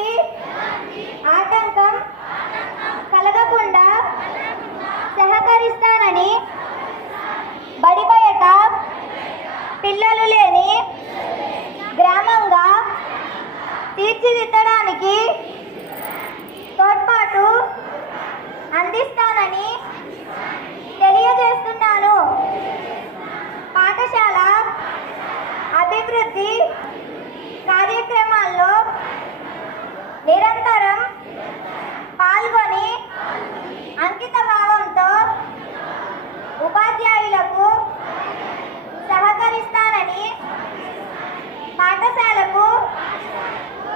ఎలాంటి ఆటంకం కలగకుండా సహకరిస్తానని బడిపోయేట పిల్లలు లేని గ్రామంగా తీర్చిదిద్దడానికి తోడ్పాటు అందిస్తానని తెలియజేస్తున్నాను. పాఠశాల అభివృద్ధి కార్యక్రమాల్లో నిరంతరం పాల్గొని అంకిత భావంతో ఉపాధ్యాయులకు సహకరిస్తానని పాఠశాలకు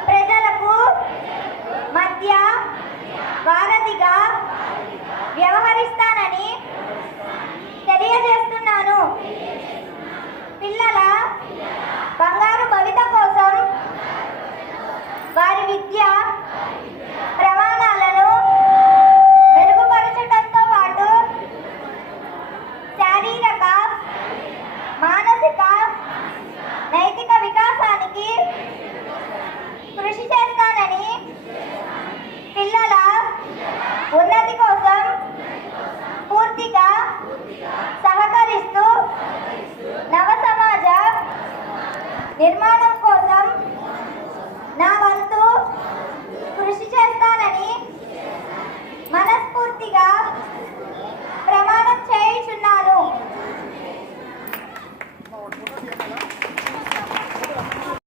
ప్రజలకు మధ్య వారధిగా వ్యవహరిస్తాను మానసిక నైతిక వికాసానికి కృషి చేస్తానని పిల్లల ఉన్నతి కోసం పూర్తిగా సహకరిస్తూ నవ సమాజ నిర్మాణం